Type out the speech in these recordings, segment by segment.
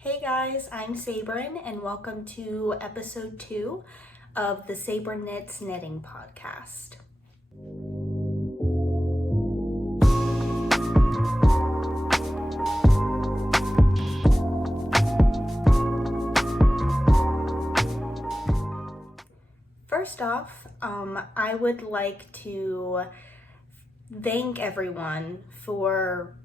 Hey guys, I'm Sabryn and welcome to episode 2 of the SabrynKnits knitting podcast. First off, I would like to thank everyone for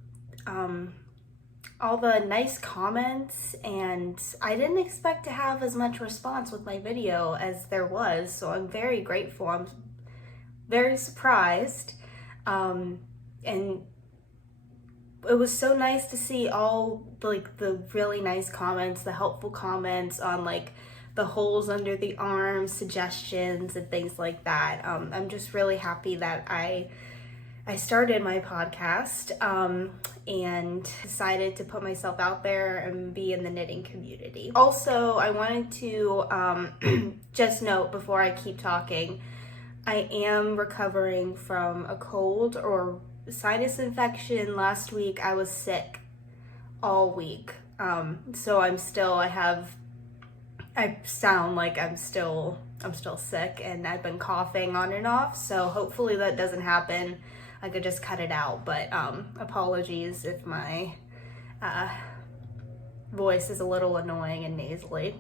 all the nice comments, and I didn't expect to have as much response with my video as there was, so I'm very grateful. I'm very surprised, and it was so nice to see all the really nice comments, the helpful comments on the holes under the arms, suggestions, and things like that. I'm just really happy that I started my podcast and decided to put myself out there and be in the knitting community. Also, I wanted to just note before I keep talking, I am recovering from a cold or sinus infection. Last week I was sick all week, so I sound like I'm still sick, and I've been coughing on and off, so hopefully that doesn't happen. I could just cut it out, but apologies if my voice is a little annoying and nasally.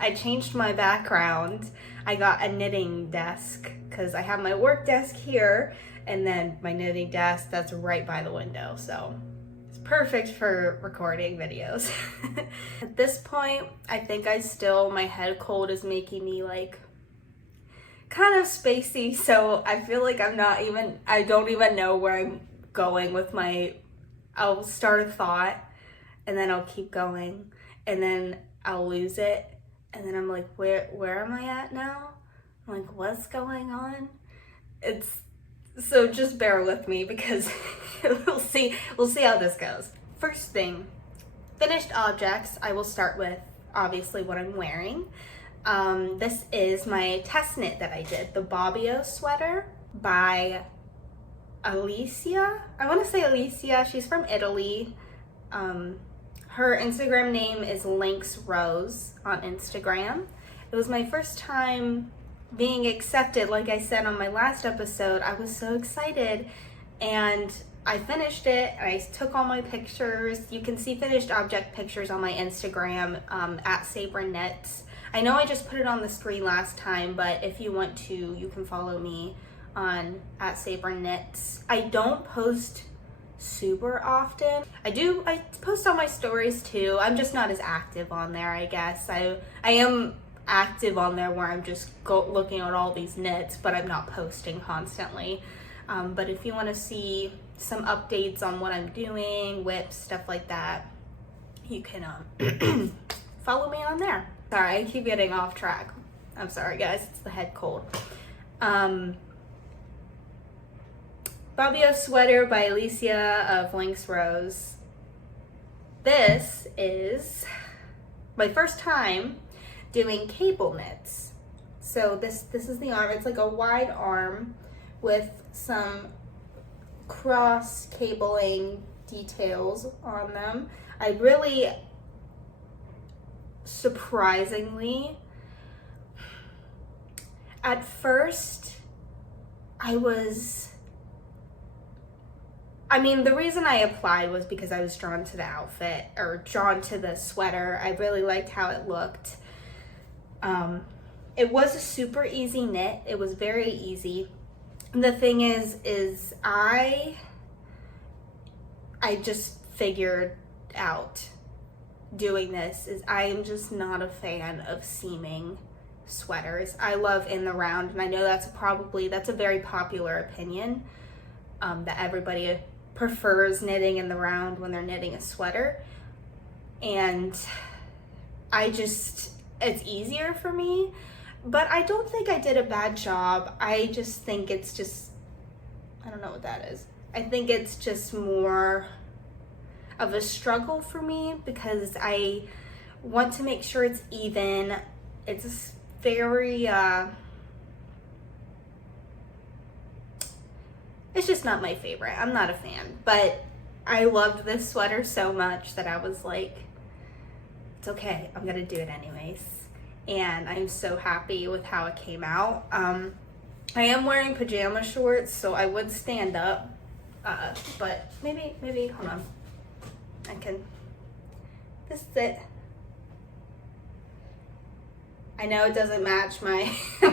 I changed my background. I got a knitting desk because I have my work desk here and then my knitting desk that's right by the window, so it's perfect for recording videos. At this point, I think my head cold is making me kind of spacey, so I feel like I don't even know where I'm going with I'll start a thought and then I'll keep going and then I'll lose it and then I'm like, where am I at now? I'm like, what's going on? So just bear with me because we'll see how this goes. First thing, finished objects. I will start with obviously what I'm wearing. This is my test knit that I did, the Fabio Sweater by Alicia. I want to say Alicia. She's from Italy. Her Instagram name is Lynx Rose on Instagram. It was my first time being accepted. Like I said on my last episode, I was so excited, and I finished it. I took all my pictures. You can see finished object pictures on my Instagram at SabrynKnits. I know I just put it on the screen last time, but if you want to, you can follow me on at SabrynKnits. I don't post super often. I post on my stories too. I'm just not as active on there, I guess. I am active on there where I'm just looking at all these knits, but I'm not posting constantly. But if you want to see some updates on what I'm doing, whips, stuff like that, you can follow me on there. Sorry, I keep getting off track. I'm sorry guys, it's the head cold. Fabio Sweater by Alicia of Lynx Rose. This is my first time doing cable knits. So this is the arm. It's like a wide arm with some cross cabling details on them. I really, surprisingly, at first the reason I applied was because I was drawn to the outfit, or drawn to the sweater. I really liked how it looked. It was a super easy knit. It was very easy. The thing is I just figured out doing this is I am just not a fan of seaming sweaters. I love in the round, and I know that's a very popular opinion, that everybody prefers knitting in the round when they're knitting a sweater, and it's easier for me, but I don't think I did a bad job. I just think I don't know what that is. I think it's just more of a struggle for me because I want to make sure it's even. It's very it's just not my favorite. I'm not a fan, but I loved this sweater so much that I was like, it's okay. I'm gonna do it anyways. And I'm so happy with how it came out. I am wearing pajama shorts, so I would stand up, but maybe, hold on. I can, this is it. I know it doesn't match my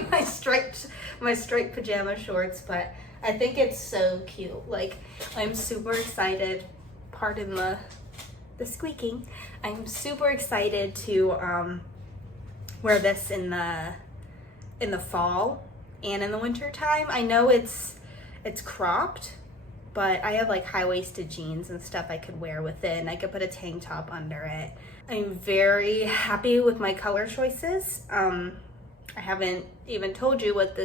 my striped pajama shorts, but I think it's so cute. Like, I'm super excited. Pardon the squeaking. I'm super excited to wear this in the fall and in the winter time. I know it's cropped, but I have like high-waisted jeans and stuff I could wear with it, and I could put a tank top under it. I'm very happy with my color choices. I haven't even told you what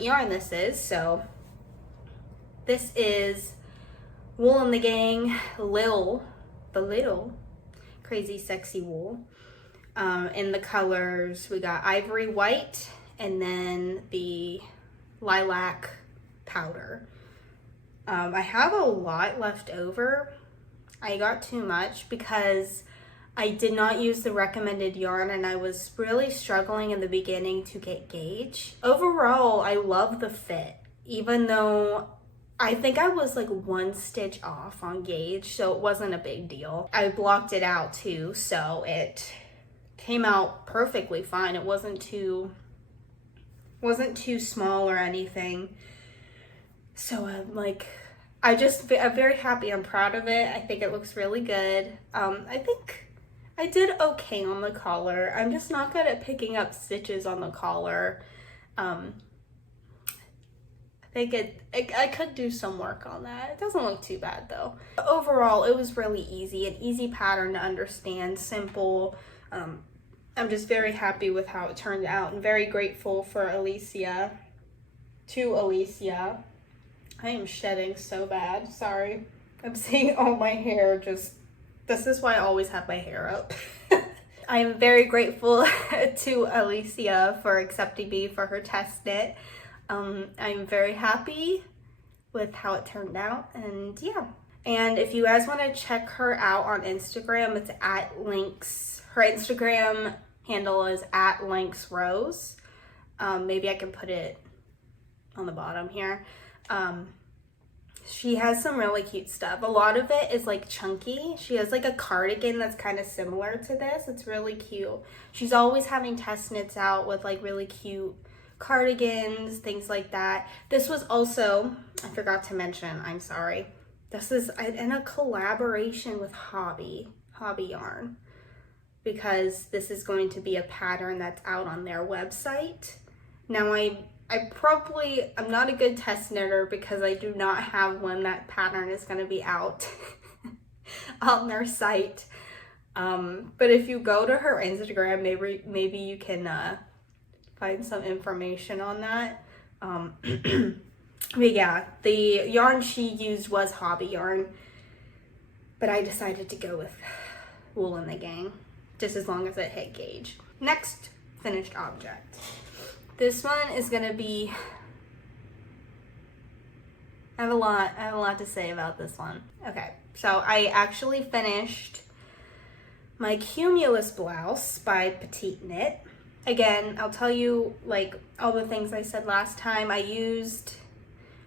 yarn this is. So this is Wool and the Gang the Little Crazy Sexy Wool. In the colors, we got ivory white and then the lilac powder. I have a lot left over. I got too much because I did not use the recommended yarn, and I was really struggling in the beginning to get gauge. Overall, I love the fit, even though I think I was like 1 stitch off on gauge, so it wasn't a big deal. I blocked it out too, so it came out perfectly fine. It wasn't too small or anything. So I'm very happy. I'm proud of it. I think it looks really good. I think I did okay on the collar. I'm just not good at picking up stitches on the collar. I think I could do some work on that. It doesn't look too bad though. Overall, it was really easy, an easy pattern to understand, simple. I'm just very happy with how it turned out and very grateful for Alicia. I am shedding so bad, sorry. I'm seeing all my hair this is why I always have my hair up. I'm very grateful to Alicia for accepting me for her test knit. I'm very happy with how it turned out, and yeah. And if you guys want to check her out on Instagram, it's @Lynx. Her Instagram handle is @LynxRose. Maybe I can put it on the bottom here. She has some really cute stuff. A lot of it is like chunky. She has like a cardigan that's kind of similar to this. It's really cute. She's always having test knits out with like really cute cardigans, things like that. This was also, I forgot to mention, I'm sorry. This is in a collaboration with Hobby Yarn, because this is going to be a pattern that's out on their website. Now I'm not a good test knitter because I do not have when that pattern is going to be out on their site. But if you go to her Instagram, maybe you can find some information on that. But yeah, the yarn she used was Hobby yarn, but I decided to go with Wool and the Gang, just as long as it hit gauge. Next finished object. This one is gonna be, I have a lot to say about this one. Okay, so I actually finished my Cumulus blouse by Petite Knit. Again, I'll tell you like all the things I said last time. I used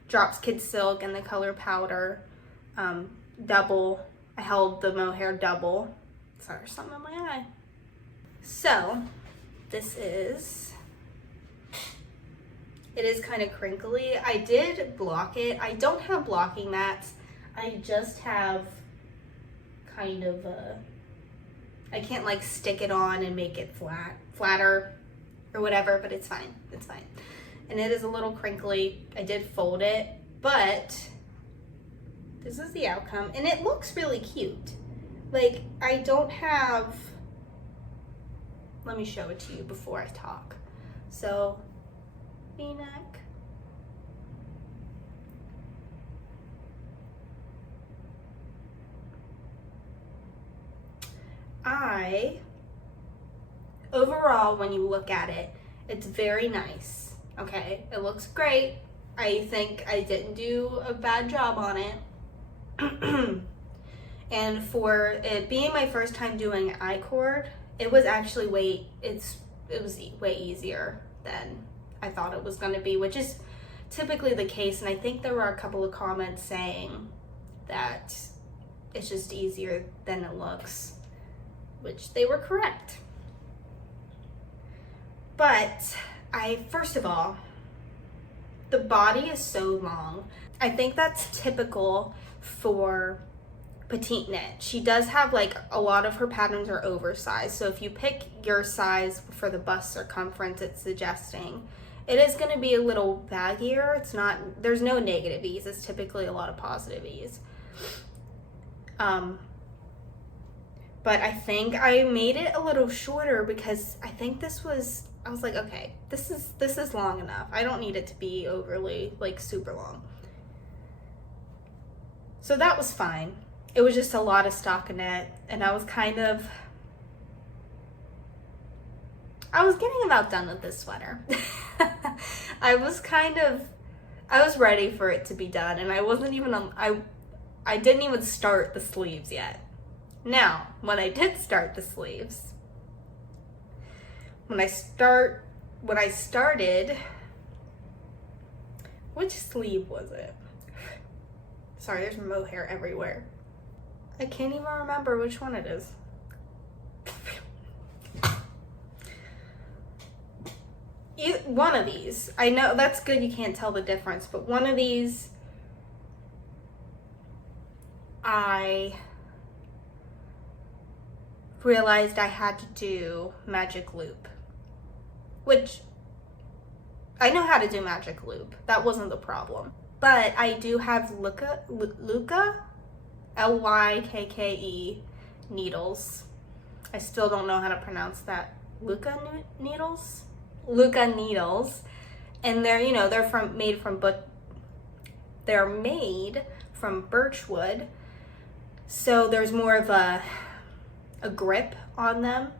Drops Kid Silk and the color powder double. I held the Mohair double. Sorry, there's something in my eye. So this is, it is kind of crinkly. I did block it. I don't have blocking mats. I just have kind of a, I can't like stick it on and make it flatter or whatever, but it's fine. It's fine. And it is a little crinkly. I did fold it, but this is the outcome, and it looks really cute. Like, I don't have, let me show it to you before I talk. So, V-neck. Overall, when you look at it, it's very nice. Okay, it looks great. I think I didn't do a bad job on it. And for it being my first time doing I-cord, it was actually way easier than I thought it was going to be, which is typically the case. And I think there were a couple of comments saying that it's just easier than it looks, which they were correct. But first of all, the body is so long. I think that's typical for Petite Knit. She does have like a lot of her patterns are oversized. So if you pick your size for the bust circumference it's suggesting, it is going to be a little baggier. It's not, there's no negative ease. It's typically a lot of positive ease. But I think I made it a little shorter because I think I was like, okay, this is long enough. I don't need it to be overly like super long. So that was fine. It was just a lot of stockinette, and I was getting about done with this sweater. I was ready for it to be done, and I didn't even start the sleeves yet. Now, when I did start the sleeves, when I started, which sleeve was it? Sorry, there's mohair everywhere. I can't even remember which one it is. One of these. I know that's good you can't tell the difference, but one of these I realized I had to do magic loop, which I know how to do magic loop. That wasn't the problem. But I do have Luca, L-Y-K-K-E needles. I still don't know how to pronounce that. Luca Needles? Luca Needles. And they're made from birchwood. So there's more of a grip on them.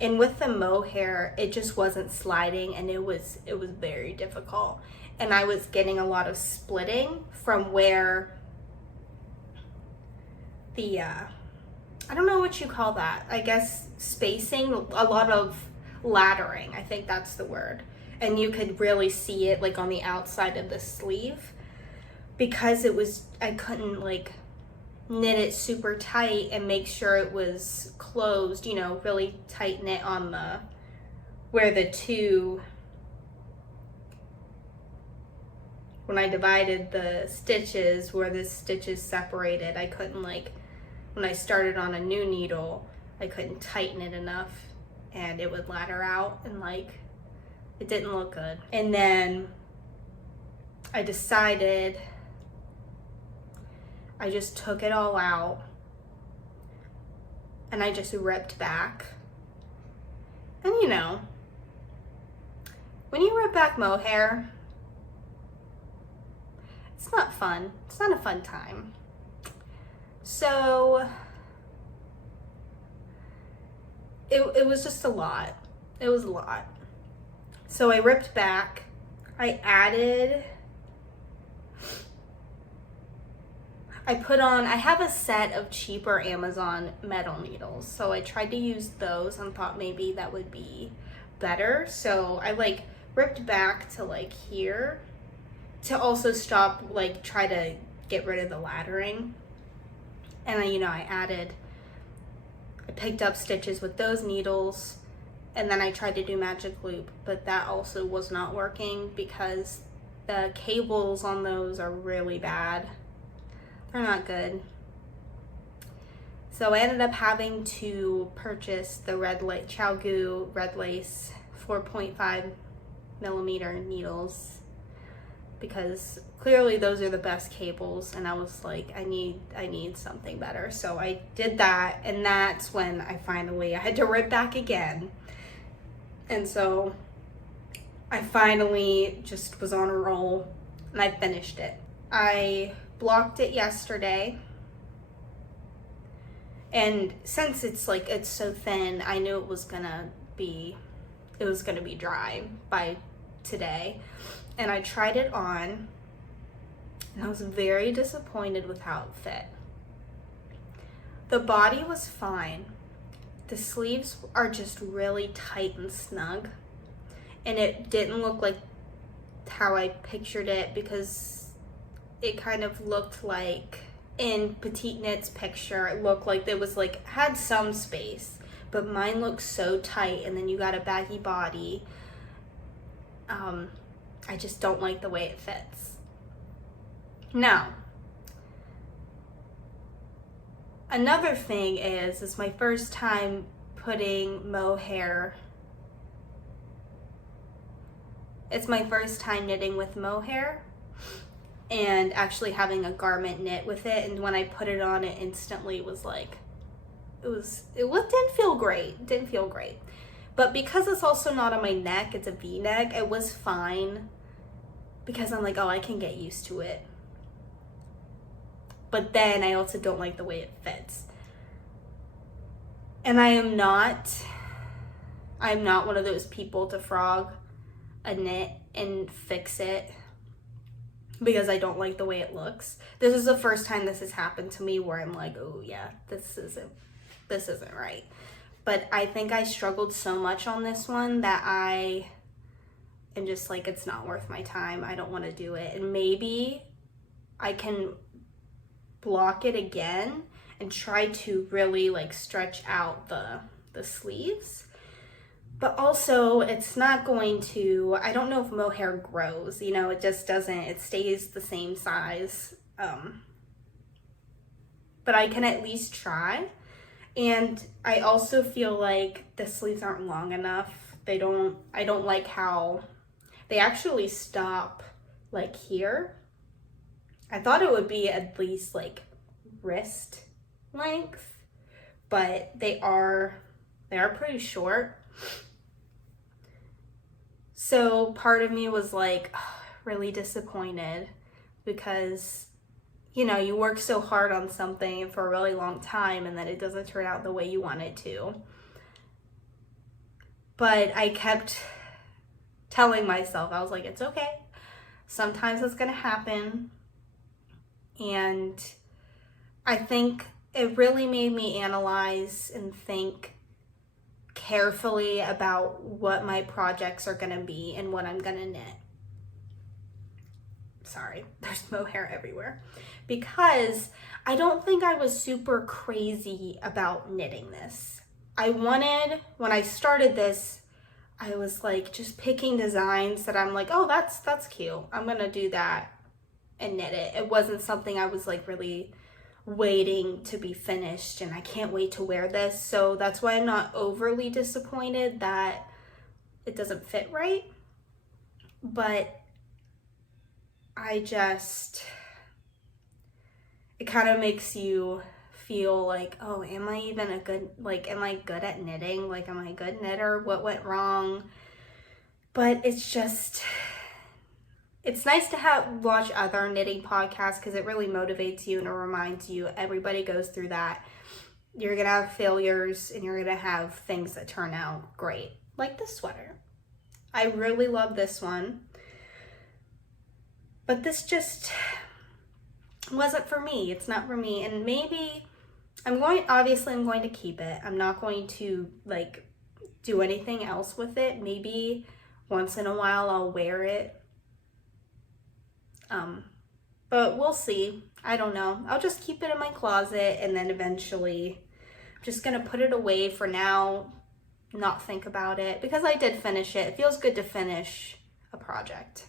And with the mohair, it just wasn't sliding, and it was very difficult. And I was getting a lot of splitting from where the, I don't know what you call that. I guess spacing, a lot of laddering. I think that's the word. And you could really see it like on the outside of the sleeve because I couldn't like knit it super tight and make sure it was closed, really tight knit on where the two, when I divided the stitches, where the stitches separated, I couldn't when I started on a new needle, I couldn't tighten it enough and it would ladder out and it didn't look good. And then I decided I just took it all out and I just ripped back. And when you rip back mohair, it's not fun. It's not a fun time. So it was just a lot. It was a lot. So I ripped back. I have a set of cheaper Amazon metal needles. So I tried to use those and thought maybe that would be better. So I ripped back to here to also stop, try to get rid of the laddering. And I picked up stitches with those needles, and then I tried to do magic loop, but that also was not working because the cables on those are really bad. They're not good. So I ended up having to purchase the ChiaoGoo red lace 4.5 millimeter needles because clearly those are the best cables, and I was like, I need something better. So I did that, and that's when I had to rip back again. And so I finally just was on a roll and I finished it. I blocked it yesterday, and since it's so thin, I knew it was gonna be dry by today. And I tried it on, and I was very disappointed with how it fit. The body was fine. The sleeves are just really tight and snug, and it didn't look like how I pictured it, because it kind of looked like in Petite Knit's picture, it looked like there was like, had some space, but mine looks so tight, and then you got a baggy body. I just don't like the way it fits. Now, another thing is, it's my first time putting mohair. It's my first time knitting with mohair and actually having a garment knit with it. And when I put it on, it instantly was like, didn't feel great. Didn't feel great. But because it's also not on my neck, it's a V-neck, it was fine, because I'm like, oh, I can get used to it. But then I also don't like the way it fits. And I'm not one of those people to frog a knit and fix it because I don't like the way it looks. This is the first time this has happened to me where I'm like, oh yeah, this isn't right. But I think I struggled so much on this one that I am just like, it's not worth my time. I don't want to do it. And maybe I can block it again and try to really like stretch out the sleeves. But also, it's not going to, I don't know if mohair grows, you know, it just doesn't, it stays the same size. But I can at least try. And I also feel like the sleeves aren't long enough. I don't like how they actually stop like here. I thought it would be at least like wrist length, but they are pretty short. So part of me was like, really disappointed, because you know, you work so hard on something for a really long time and then it doesn't turn out the way you want it to. But I kept telling myself, I was like, it's okay. Sometimes it's gonna happen. And I think it really made me analyze and think carefully about what my projects are gonna be and what I'm gonna knit. Sorry, there's mohair everywhere. Because I don't think I was super crazy about knitting this. When I started this, I was like just picking designs that I'm like, oh, that's cute. I'm gonna do that and knit it. It wasn't something I was like really waiting to be finished and I can't wait to wear this. So that's why I'm not overly disappointed that it doesn't fit right. But it kind of makes you feel like, oh, am I even am I good at knitting? Like, am I a good knitter? What went wrong? But it's nice to watch other knitting podcasts, because it really motivates you and it reminds you everybody goes through that. You're gonna have failures and you're gonna have things that turn out great, like this sweater. I really love this one, but this just wasn't for me. It's not for me. And maybe I'm going to keep it. I'm not going to like do anything else with it. Maybe once in a while I'll wear it. But we'll see. I don't know. I'll just keep it in my closet, and then eventually I'm just gonna put it away for now, not think about it, because I did finish it. It feels good to finish a project.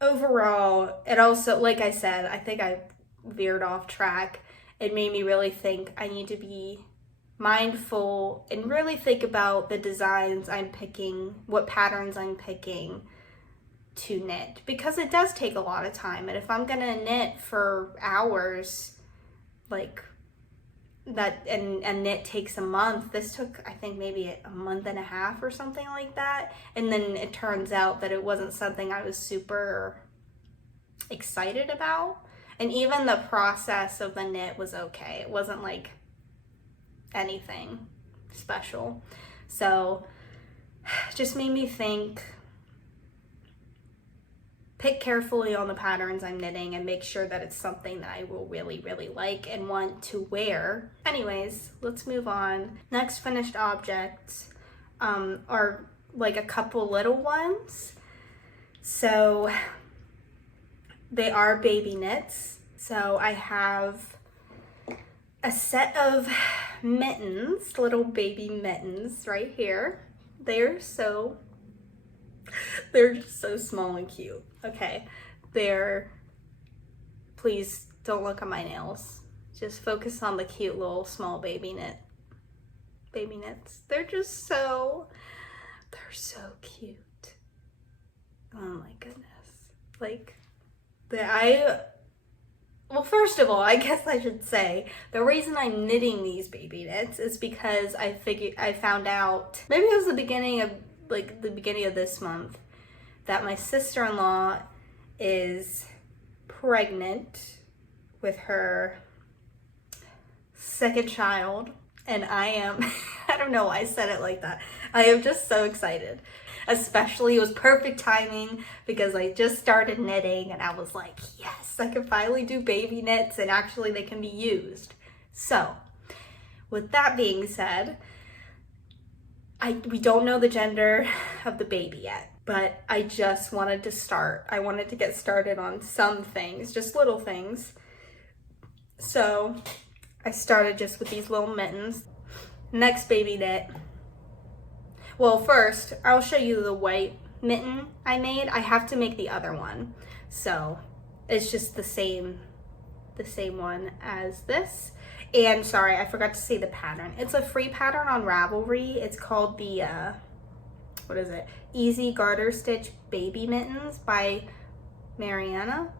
Overall, it also, like I said, I think I veered off track. It made me really think I need to be mindful and really think about the designs I'm picking, what patterns I'm picking to knit, because it does take a lot of time. And if I'm gonna knit for hours, like that, and knit takes a month, this took, I think, maybe a month and a half or something like that. And then it turns out that it wasn't something I was super excited about. And even the process of the knit was okay. It wasn't like anything special. So just made me think, pick carefully on the patterns I'm knitting and make sure that it's something that I will really, really like and want to wear. Anyways, let's move on. Next finished objects are like a couple little ones. So they are baby knits. So I have a set of mittens, little baby mittens right here. They're just so small and cute. Okay, please don't look at my nails. Just focus on the cute little small baby knits. They're so cute. Oh my goodness. Like, well, first of all, I guess I should say the reason I'm knitting these baby knits is because I found out, maybe it was the beginning of this month, that my sister-in-law is pregnant with her second child, and I am, I don't know why I said it like that. I am just so excited. Especially, it was perfect timing because I just started knitting and I was like, yes, I can finally do baby knits and actually they can be used. So, with that being said, we don't know the gender of the baby yet, but I just wanted to start. I wanted to get started on some things, just little things. So, I started just with these little mittens. Next baby knit. Well, first, I'll show you the white mitten I made. I have to make the other one. So, it's just the same one as this. And sorry, I forgot to say the pattern. It's a free pattern on Ravelry. It's called the, what is it? Easy Garter Stitch Baby Mittens by Mariana.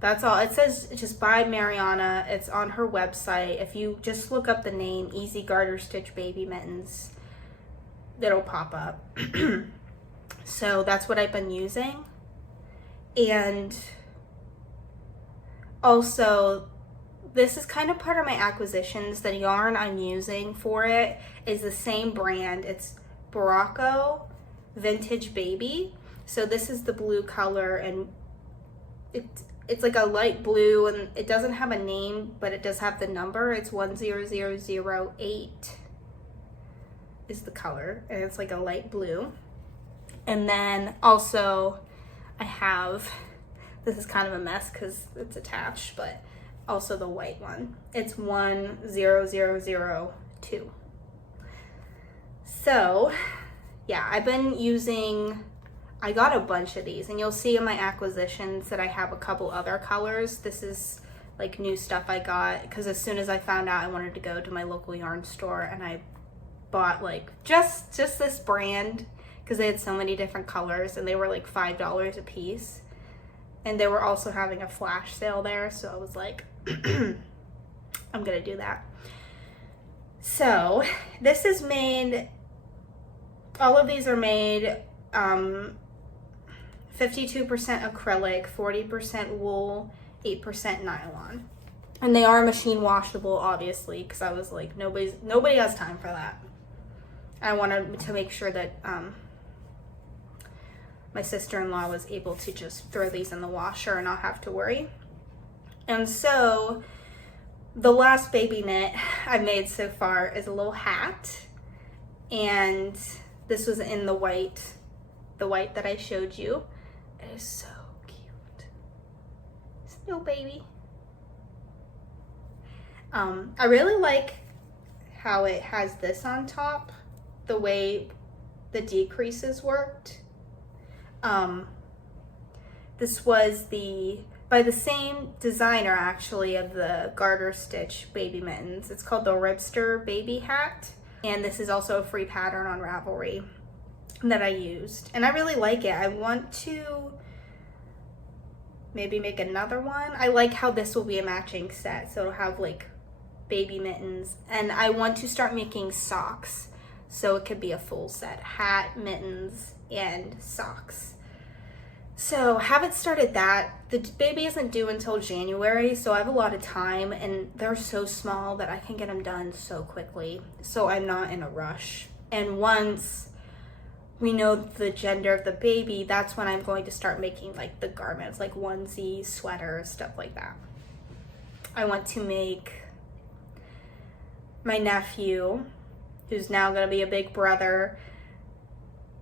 That's all. It says just by Mariana. It's on her website. If you just look up the name, Easy Garter Stitch Baby Mittens, it'll pop up. So that's what I've been using. And also, this is kind of part of my acquisitions. The yarn I'm using for it is the same brand. It's Berroco Vintage Baby. So this is the blue color, and it's like a light blue, and it doesn't have a name, but it does have the number. It's 10008 is the color, and it's like a light blue. And then also I have, this is kind of a mess because it's attached, but also the white one. It's 10002. So yeah, I've been using, I got a bunch of these, and you'll see in my acquisitions that I have a couple other colors. This is like new stuff I got because as soon as I found out I wanted to go to my local yarn store, and I bought like just this brand because they had so many different colors, and they were like $5 a piece. And they were also having a flash sale there, so I was like, I'm gonna do that. So this is made, all of these are made 52% acrylic, 40% wool, 8% nylon. And they are machine washable, obviously, because I was like, nobody has time for that. I wanted to make sure that my sister-in-law was able to just throw these in the washer and not have to worry. And so the last baby knit I've made so far is a little hat, and this was in the white that I showed you. It is so cute. Snow baby. I really like how it has this on top, the way the decreases worked. This was by the same designer actually of the garter stitch baby mittens. It's called the Ribster baby hat, and this is also a free pattern on Ravelry that I used, and I really like it. I want to maybe make another one. I like how this will be a matching set, so it'll have like baby mittens, and I want to start making socks, so it could be a full set: hat, mittens, and socks. So haven't started that. The baby isn't due until January, so I have a lot of time, and they're so small that I can get them done so quickly, so I'm not in a rush. And once we know the gender of the baby, that's when I'm going to start making like the garments, like onesies, sweaters, stuff like that. I want to make my nephew, who's now gonna be a big brother,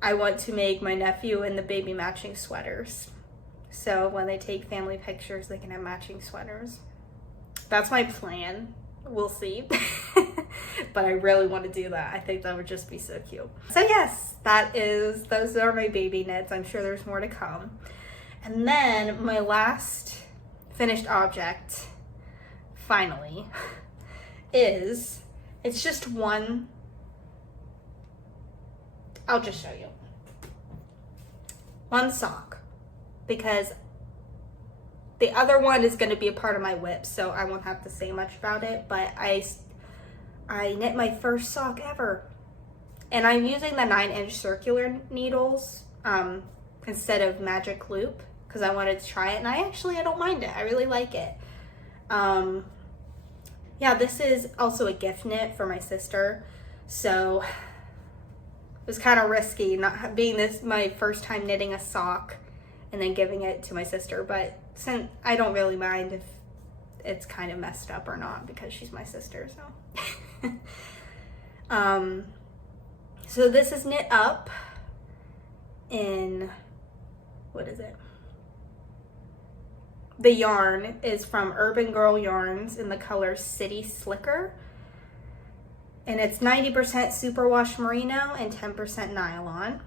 I want to make my nephew and the baby matching sweaters. So when they take family pictures, they can have matching sweaters. That's my plan. We'll see. But I really want to do that. I think that would just be so cute. So yes, those are my baby knits. I'm sure there's more to come. And then my last finished object, finally, it's just one. I'll just show you. One sock, because the other one is going to be a part of my whip, so I won't have to say much about it, but I knit my first sock ever. And I'm using the 9-inch circular needles instead of magic loop, because I wanted to try it, and I don't mind it. I really like it. Yeah, this is also a gift knit for my sister, so it was kind of risky not being my first time knitting a sock and then giving it to my sister, but since I don't really mind if it's kind of messed up or not, because she's my sister. So so this is knit up in, what is it? The yarn is from Urban Girl Yarns in the color City Slicker. And it's 90% superwash merino and 10% nylon.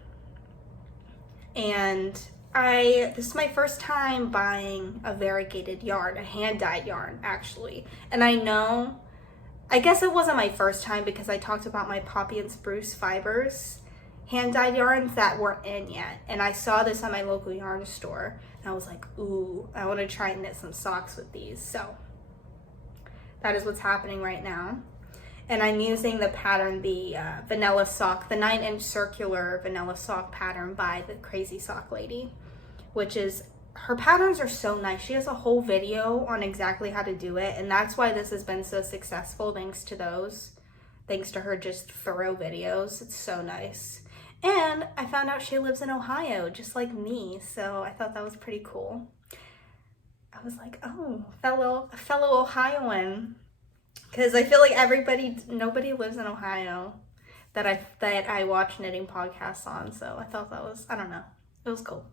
And this is my first time buying a variegated yarn, a hand-dyed yarn actually. And I guess it wasn't my first time, because I talked about my Poppy and Spruce Fibers hand-dyed yarns that weren't in yet. And I saw this at my local yarn store, and I was like, ooh, I want to try and knit some socks with these. So that is what's happening right now. And I'm using the pattern, the vanilla sock, the 9-inch circular vanilla sock pattern by the Crazy Sock Lady, which is, her patterns are so nice. She has a whole video on exactly how to do it, and that's why this has been so successful, thanks to her just thorough videos. It's so nice. And I found out she lives in Ohio, just like me, so I thought that was pretty cool. I was like, oh, a fellow Ohioan. Because I feel like nobody lives in Ohio that I watch knitting podcasts on. So I thought that was, I don't know, it was cool.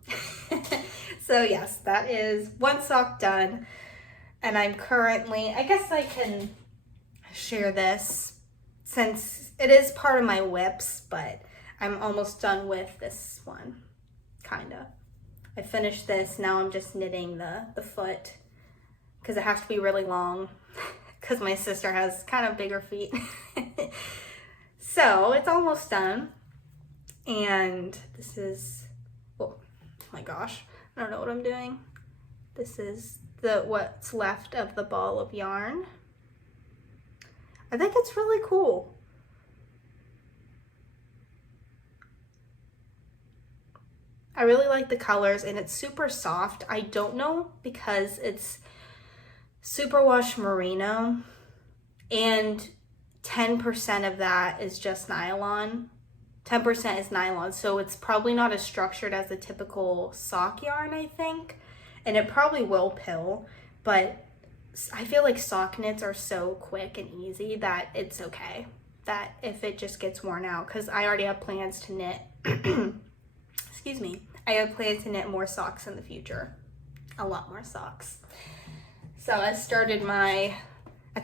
So yes, that is one sock done. And I'm currently, I guess I can share this since it is part of my whips, but I'm almost done with this one, kind of. I finished this, now I'm just knitting the foot, because it has to be really long. Because my sister has kind of bigger feet. So it's almost done. And this is, oh my gosh, I don't know what I'm doing. This is what's left of the ball of yarn. I think it's really cool. I really like the colors, and it's super soft. I don't know, because it's superwash merino and 10% of that is just nylon. 10% is nylon, so it's probably not as structured as a typical sock yarn, I think, and it probably will pill, but I feel like sock knits are so quick and easy that it's okay, that if it just gets worn out, because I already have plans to knit excuse me, I have plans to knit more socks in the future, a lot more socks. So I started I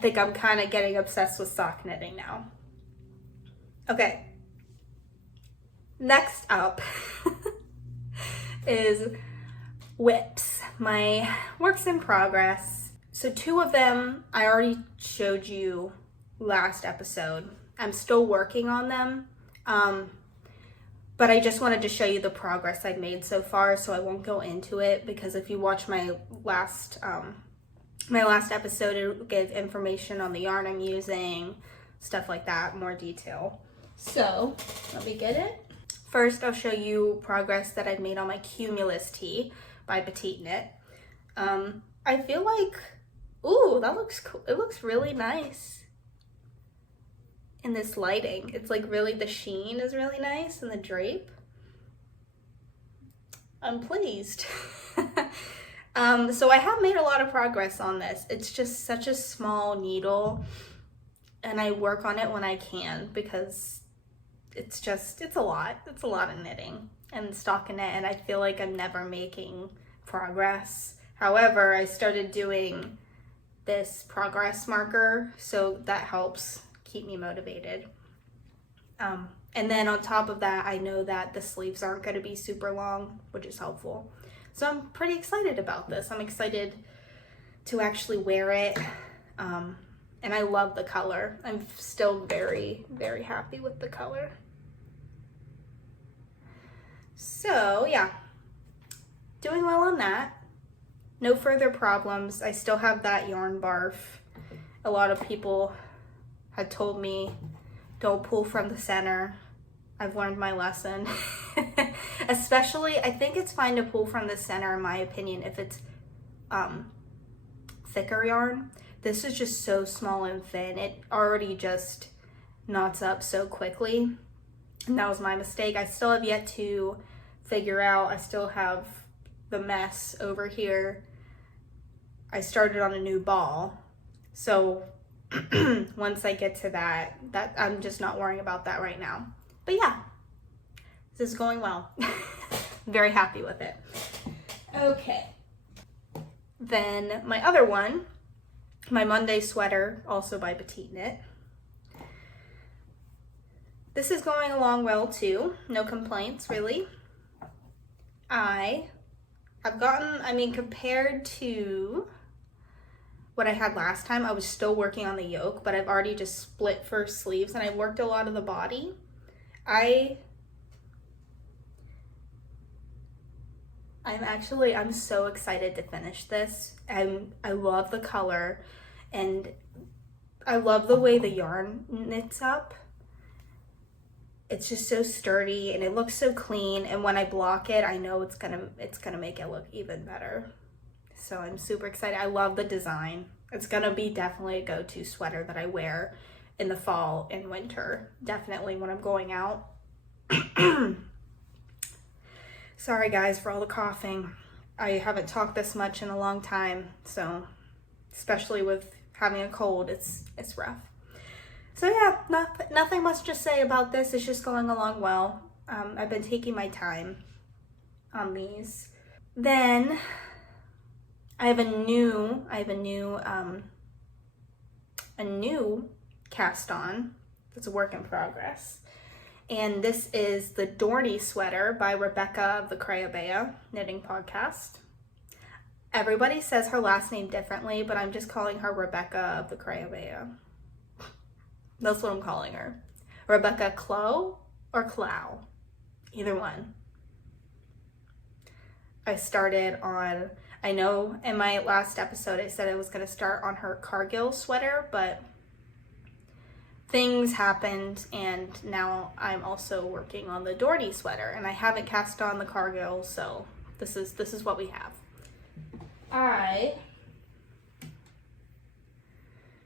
think I'm kind of getting obsessed with sock knitting now. Okay. Next up is whips, my works in progress. So 2 of them I already showed you last episode. I'm still working on them. But I just wanted to show you the progress I've made so far, so I won't go into it, because if you watch my last episode, it will give information on the yarn I'm using, stuff like that, more detail. So let me get it. First, I'll show you progress that I've made on my Cumulus tee by Petite Knit. I feel like, ooh, that looks cool. It looks really nice in this lighting. It's like really, the sheen is really nice and the drape. I'm pleased. So I have made a lot of progress on this. It's just such a small needle, and I work on it when I can because it's a lot. It's a lot of knitting and stockinette, and I feel like I'm never making progress. However, I started doing this progress marker, so that helps keep me motivated. And then on top of that, I know that the sleeves aren't going to be super long, which is helpful. So I'm pretty excited about this. I'm excited to actually wear it. And I love the color. I'm still very, very happy with the color. So yeah, doing well on that. No further problems. I still have that yarn barf. A lot of people had told me, don't pull from the center. I've learned my lesson. Especially, I think it's fine to pull from the center, in my opinion, if it's thicker yarn. This is just so small and thin. It already just knots up so quickly. And that was my mistake. I still have yet to figure out. I still have the mess over here. I started on a new ball. So once I get to that I'm just not worrying about that right now. But yeah, this is going well. Very happy with it. Okay. Then my other one, my Monday sweater, also by Petite Knit. This is going along well too. No complaints, really. I've gotten, I mean, compared to what I had last time, I was still working on the yoke, but I've already just split first sleeves and I worked a lot of the body. I'm so excited to finish this. I love the color and I love the way the yarn knits up. It's just so sturdy and it looks so clean, and when I block it, I know it's gonna make it look even better. So I'm super excited. I love the design. It's gonna be definitely a go-to sweater that I wear in the fall and winter, definitely when I'm going out. Sorry guys for all the coughing. I haven't talked this much in a long time, so especially with having a cold, it's rough. So yeah, nothing much to say about this. It's just going along well. I've been taking my time on these. Then I have a new cast on. It's a work in progress. And this is the Dorney sweater by Rebecca of the Crayabea Knitting Podcast. Everybody says her last name differently, but I'm just calling her Rebecca of the Crayabea. That's what I'm calling her. Rebecca Clow or Clow, either one. I started on, I know in my last episode I said I was going to start on her Cargill sweater, but things happened and now I'm also working on the Dorney sweater, and I haven't cast on the Cargill, so this is what we have.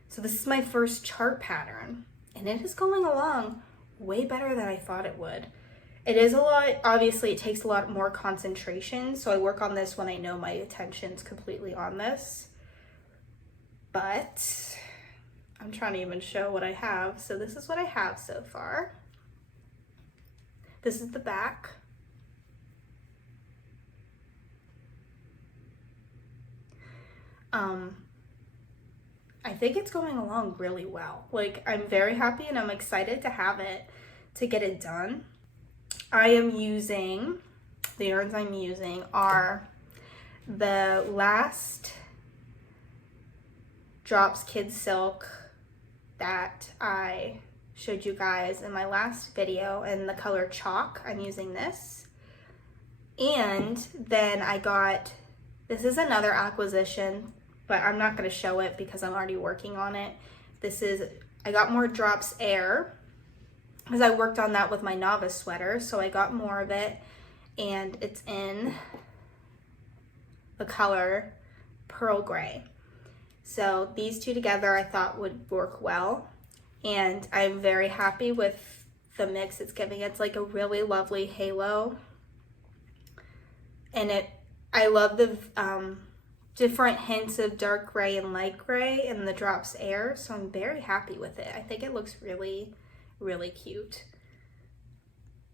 So this is my first chart pattern, and it is going along way better than I thought it would. It is a lot, obviously it takes a lot more concentration, so I work on this when I know my attention's completely on this. But I'm trying to even show what I have. So this is what I have so far. This is the back. I think it's going along really well. Like, I'm very happy and I'm excited to have it, to get it done. I am using, the yarns I'm using are the last Drops Kid Silk that I showed you guys in my last video, in the color Chalk. I'm using this. And then I got, this is another acquisition, but I'm not going to show it because I'm already working on it. I got more Drops Air because I worked on that with my novice sweater, so I got more of it, and it's in the color Pearl Gray. So these two together I thought would work well, and I'm very happy with the mix it's giving. It's like a really lovely halo, and I love the different hints of dark gray and light gray in the Drops Air, so I'm very happy with it. I think it looks really, really cute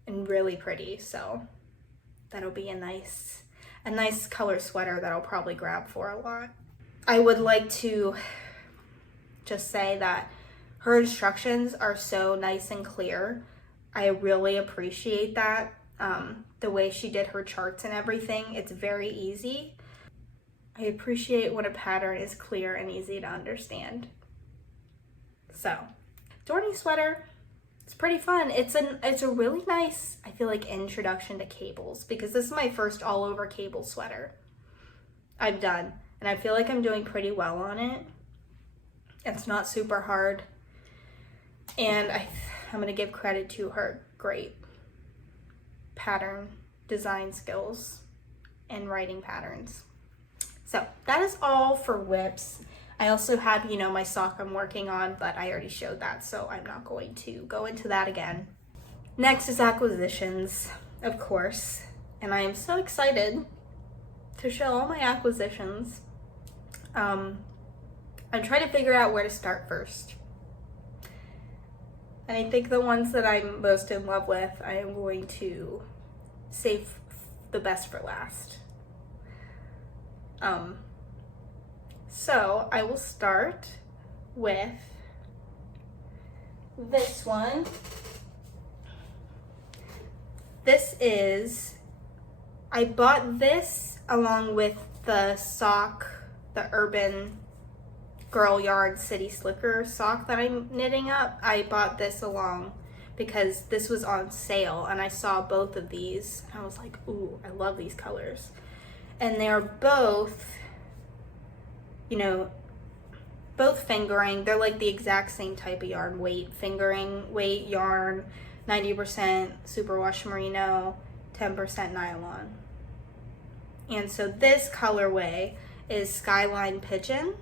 and really pretty, so that'll be a nice color sweater that I'll probably grab for a lot. I would like to just say that her instructions are so nice and clear. I really appreciate that. The way she did her charts and everything, it's very easy. I appreciate when a pattern is clear and easy to understand. So, Dorney sweater, it's pretty fun. It's a really nice, I feel like, introduction to cables, because this is my first all over cable sweater I've done, and I feel like I'm doing pretty well on it. It's not super hard, and I'm gonna give credit to her great pattern design skills and writing patterns. So that is all for whips. I also had, you know, my sock I'm working on, but I already showed that, so I'm not going to go into that again. Next is acquisitions, of course, and I am so excited to show all my acquisitions. I'm trying to figure out where to start first. And I think the ones that I'm most in love with, I am going to save the best for last. So I will start with this one. I bought this along with the sock, the Urban Girl Yard City Slicker sock that I'm knitting up. I bought this along because this was on sale and I saw both of these and I was like, ooh, I love these colors. And they're both, you know, both fingering. They're like the exact same type of yarn weight. Fingering weight yarn, 90% superwash merino, 10% nylon. And so this colorway is Skyline Pigeon.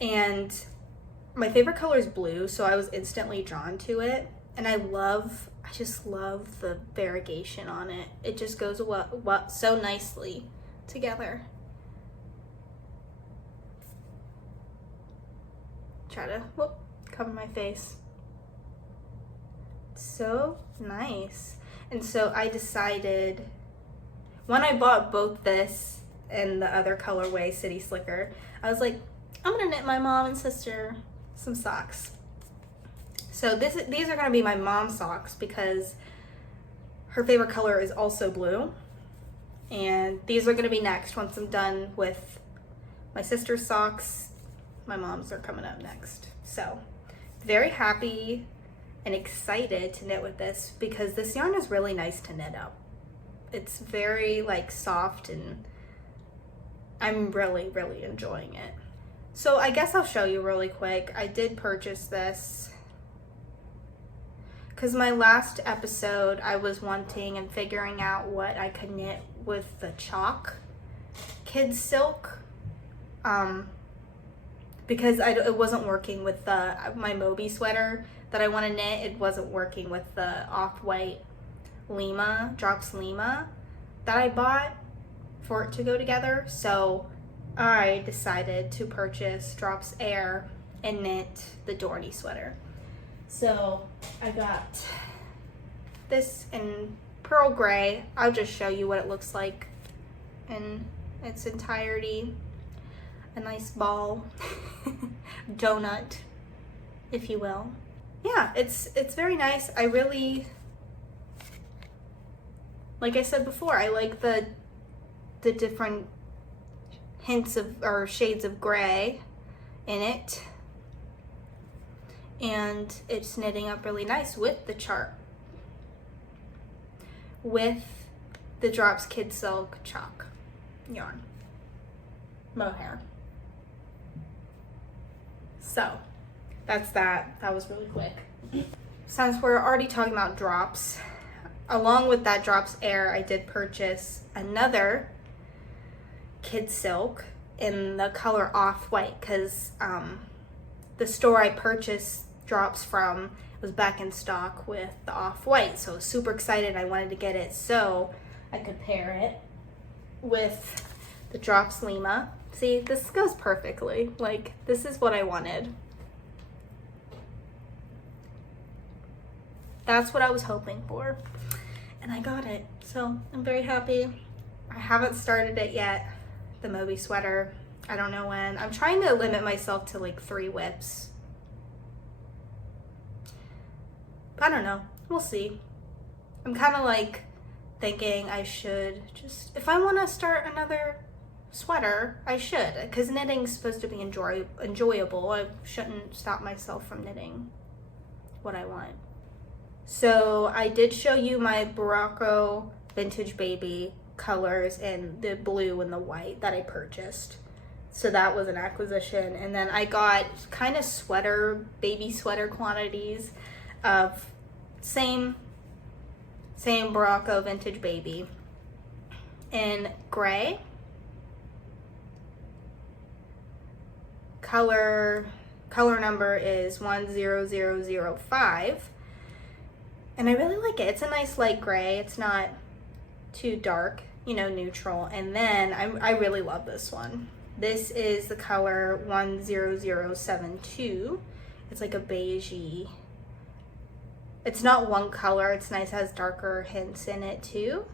And my favorite color is blue, so I was instantly drawn to it. And I just love the variegation on it. It just goes so nicely together. Try to cover my face. So nice. And so I decided, when I bought both this and the other colorway, City Slicker, I was like, I'm gonna knit my mom and sister some socks. So these are gonna be my mom's socks because her favorite color is also blue. And these are gonna be next once I'm done with my sister's socks. My mom's are coming up next. So very happy and excited to knit with this because this yarn is really nice to knit up. It's very like soft and I'm really, really enjoying it. So I guess I'll show you really quick. I did purchase this because my last episode I was wanting and figuring out what I could knit with the chalk kid silk because it wasn't working with my Moby sweater that I want to knit. It wasn't working with the off-white Lima, Drops Lima that I bought for it to go together. So I decided to purchase Drops Air and knit the Dorney sweater. So I got this in pearl gray. I'll just show you what it looks like in its entirety. A nice ball, donut, if you will. Yeah, it's very nice. I really, like I said before, I like the different hints of or shades of gray in it, and it's knitting up really nice with the chart, with the Drops Kid Silk chalk yarn, Mohair. So that's that. That was really quick. Since we're already talking about drops, along with that Drops Air, I did purchase another kid silk in the color off-white because the store I purchased drops from was back in stock with the off-white, so I was super excited. I wanted to get it, so I could pair it with the Drops Lima. See, this goes perfectly. Like, this is what I wanted. That's what I was hoping for. And I got it. So I'm very happy. I haven't started it yet. The Moby sweater. I don't know when. I'm trying to limit myself to like 3 whips. But I don't know. We'll see. I'm kind of like thinking I should just, if I want to start another sweater, I should. Because knitting's supposed to be enjoyable. I shouldn't stop myself from knitting what I want. So I did show you my Berroco Vintage Baby colors in the blue and the white that I purchased. So that was an acquisition. And then I got kind of sweater, baby sweater quantities of same Berroco Vintage Baby in gray. Color number is 10005. And I really like it. It's a nice light gray. It's not too dark, you know, neutral. And then I really love this one. This is the color 10072. It's like a beigey. It's not one color. It's nice. It has darker hints in it too.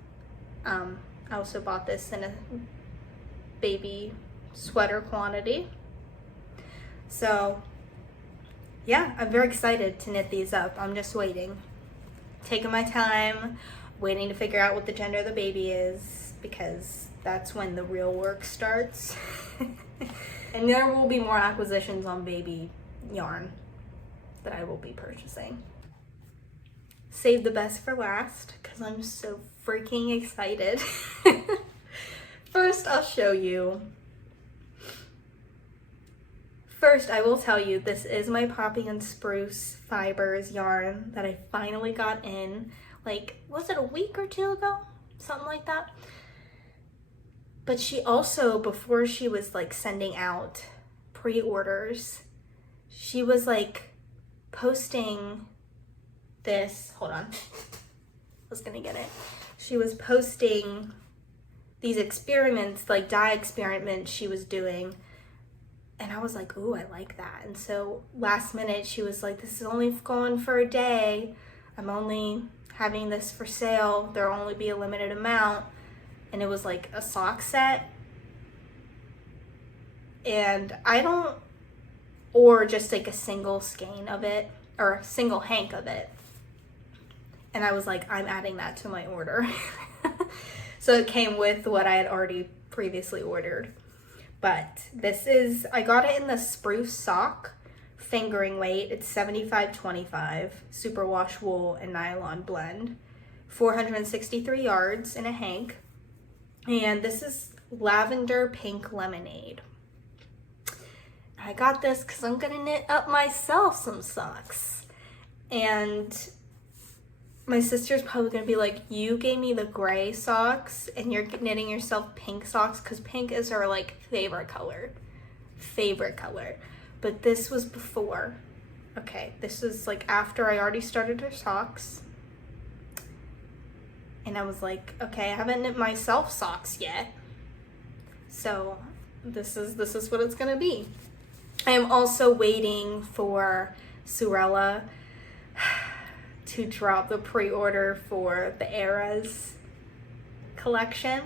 I also bought this in a baby sweater quantity. So yeah, I'm very excited to knit these up. I'm just waiting. Taking my time, waiting to figure out what the gender of the baby is, because that's when the real work starts. And there will be more acquisitions on baby yarn that I will be purchasing. Save the best for last, because I'm so freaking excited. First, I'll show you. First, I will tell you, this is my Poppy and Spruce Fibers yarn that I finally got in, like, was it a week or 2 ago? Something like that. But she also, before she was like sending out pre-orders, she was like posting this, hold on, I was gonna get it. She was posting these experiments, like dye experiments she was doing. And I was like, ooh, I like that. And so last minute, she was like, this is only going for a day. I'm only having this for sale. There'll only be a limited amount. And it was like a sock set. And I don't, or just like a single skein of it, or a single hank of it. And I was like, I'm adding that to my order. So it came with what I had already previously ordered. But this is, I got it in the Spruce sock, fingering weight. It's 75/25, superwash wool and nylon blend. 463 yards in a hank. And this is Lavender Pink Lemonade. I got this because I'm going to knit up myself some socks. And my sister's probably going to be like, you gave me the gray socks and you're knitting yourself pink socks, because pink is her like favorite color. But this was before. Okay, this was like after I already started her socks. And I was like, okay, I haven't knit myself socks yet. So this is what it's going to be. I am also waiting for Sorella to drop the pre-order for the Eras collection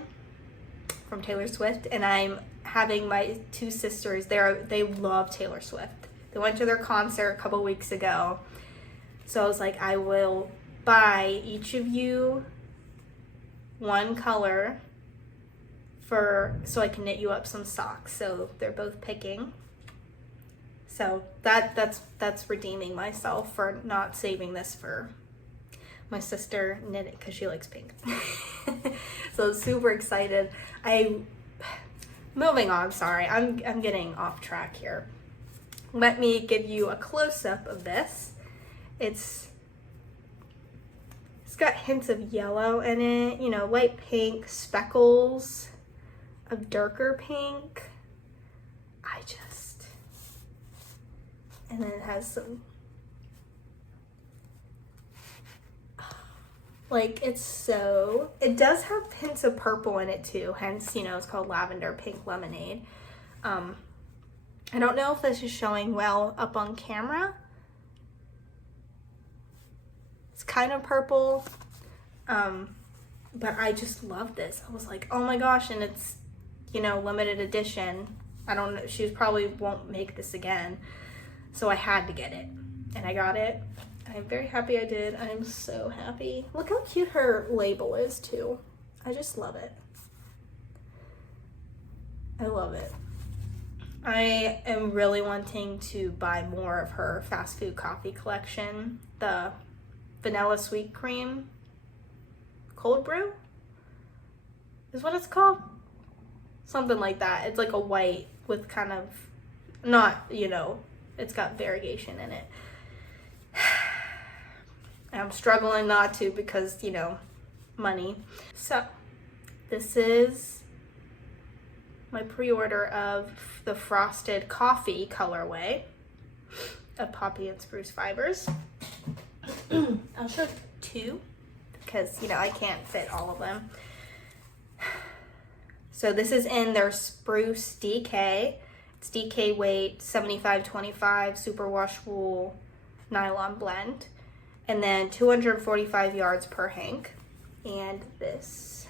from Taylor Swift, and I'm having my 2 sisters, they love Taylor Swift. They went to their concert a couple weeks ago, so I was like, I will buy each of you one color so I can knit you up some socks. So they're both picking. So that's redeeming myself for not saving this for my sister knit it because she likes pink. So super excited. Moving on, sorry, I'm getting off track here. Let me give you a close-up of this. It's got hints of yellow in it, you know, light pink, speckles of darker pink. And then it has some, Like, it's so, it does have hints of purple in it too, hence, you know, it's called Lavender Pink Lemonade. I don't know if this is showing well up on camera. It's kind of purple, but I just love this. I was like, oh my gosh, and it's, you know, limited edition. I don't know, she probably won't make this again, so I had to get it, and I got it. I'm very happy I did. I'm so happy. Look how cute her label is too. I just love it. I love it. I am really wanting to buy more of her fast food coffee collection. The vanilla sweet cream cold brew is what it's called. Something like that. It's like a white with kind of, not, you know, it's got variegation in it. I'm struggling not to because, you know, money. So this is my pre-order of the frosted coffee colorway of Poppy and Spruce Fibers. I'll show two because, you know, I can't fit all of them. So this is in their Spruce DK. It's DK weight, 75-25 superwash wool nylon blend. And then 245 yards per hank. And this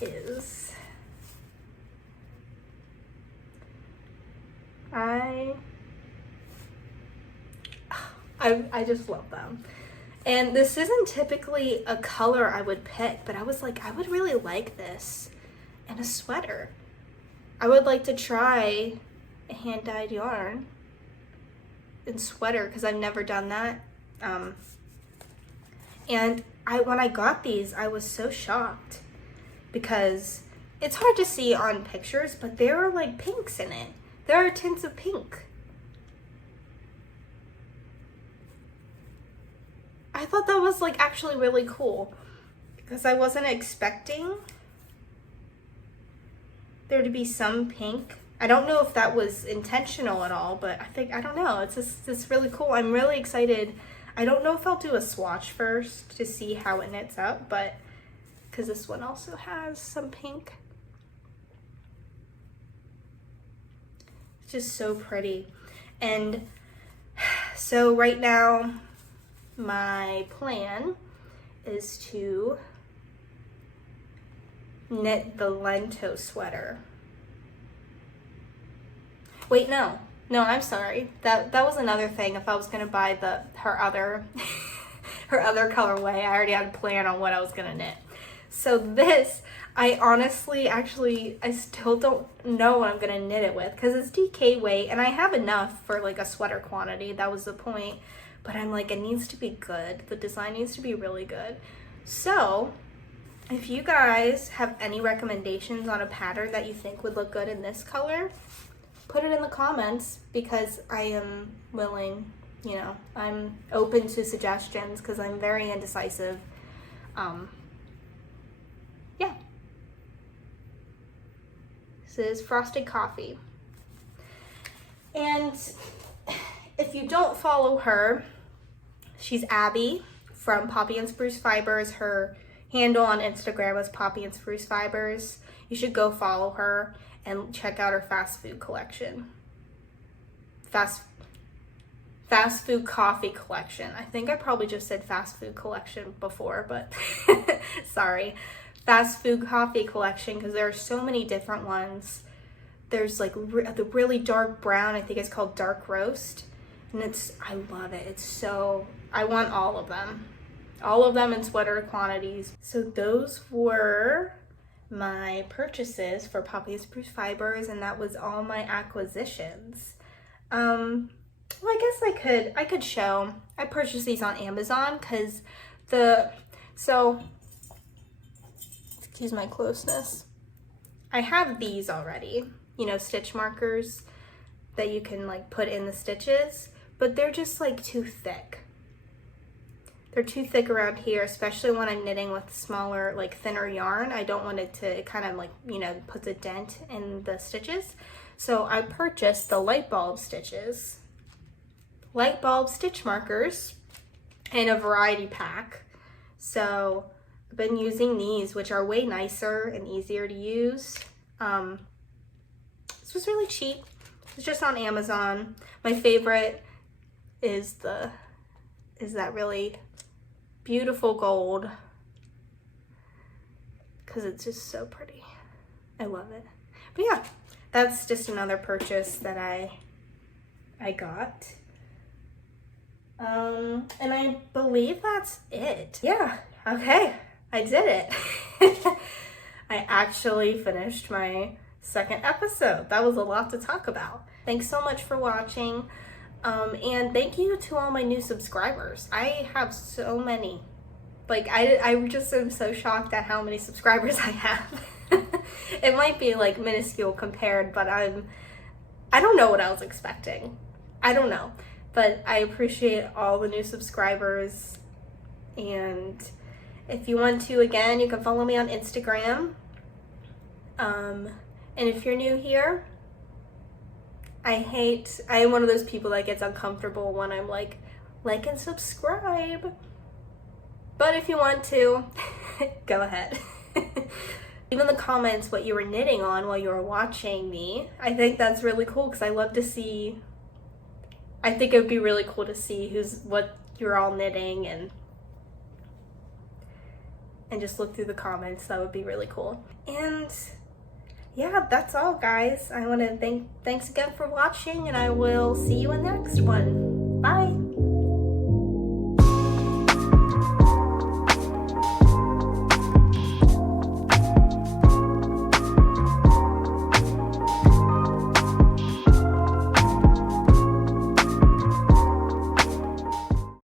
is, I just love them. And this isn't typically a color I would pick, but I was like, I would really like this in a sweater. I would like to try a hand-dyed yarn in sweater because I've never done that. And when I got these, I was so shocked because it's hard to see on pictures, but there are like pinks in it. There are tints of pink. I thought that was like actually really cool because I wasn't expecting there to be some pink. I don't know if that was intentional at all, but I don't know. It's really cool. I'm really excited. I don't know if I'll do a swatch first to see how it knits up, but because this one also has some pink. It's just so pretty. And so right now, my plan is to knit the Lento sweater. Wait, no, I'm sorry. That was another thing. If I was gonna buy her other colorway, I already had a plan on what I was gonna knit. So this, I honestly, actually, I still don't know what I'm gonna knit it with because it's DK weight and I have enough for like a sweater quantity. That was the point. But I'm like, it needs to be good. The design needs to be really good. So if you guys have any recommendations on a pattern that you think would look good in this color, put it in the comments because I am willing, you know, I'm open to suggestions because I'm very indecisive. Yeah. This is Frosted Coffee. And if you don't follow her, she's Abby from Poppy and Spruce Fibers. Her handle on Instagram is Poppy and Spruce Fibers. You should go follow her and check out her fast food collection. Fast food coffee collection. I think I probably just said fast food collection before, but sorry. Fast food coffee collection because there are so many different ones. There's like the really dark brown, I think it's called Dark Roast. And I love it. It's so, I want all of them. All of them in sweater quantities. So those were my purchases for Poppy and Spruce Fibers, and that was all my acquisitions. Well, I guess I could show. I purchased these on Amazon because excuse my closeness. I have these already, you know, stitch markers that you can like put in the stitches, but they're just like too thick. They're too thick around here, especially when I'm knitting with smaller, like thinner yarn. I don't want it to kind of like, you know, puts a dent in the stitches. So I purchased the light bulb stitches. Light bulb stitch markers in a variety pack. So I've been using these, which are way nicer and easier to use. This was really cheap. It's just on Amazon. My favorite is that really beautiful gold, because it's just so pretty. I love it. But yeah, that's just another purchase that I got. And I believe that's it. Yeah, okay, I did it. I actually finished my second episode. That was a lot to talk about. Thanks so much for watching. And thank you to all my new subscribers. I have so many. Like, I just am so shocked at how many subscribers I have. It might be like minuscule compared, but I don't know what I was expecting. I don't know. But I appreciate all the new subscribers. And if you want to, again, you can follow me on Instagram. And if you're new here, I am one of those people that gets uncomfortable when I'm like and subscribe. But if you want to, go ahead. Leave in the comments what you were knitting on while you were watching me. I think that's really cool, because I love to see, I think it would be really cool to see what you're all knitting, and just look through the comments. That would be really cool. And yeah, that's all, guys. I want to thanks again for watching, and I will see you in the next one. Bye.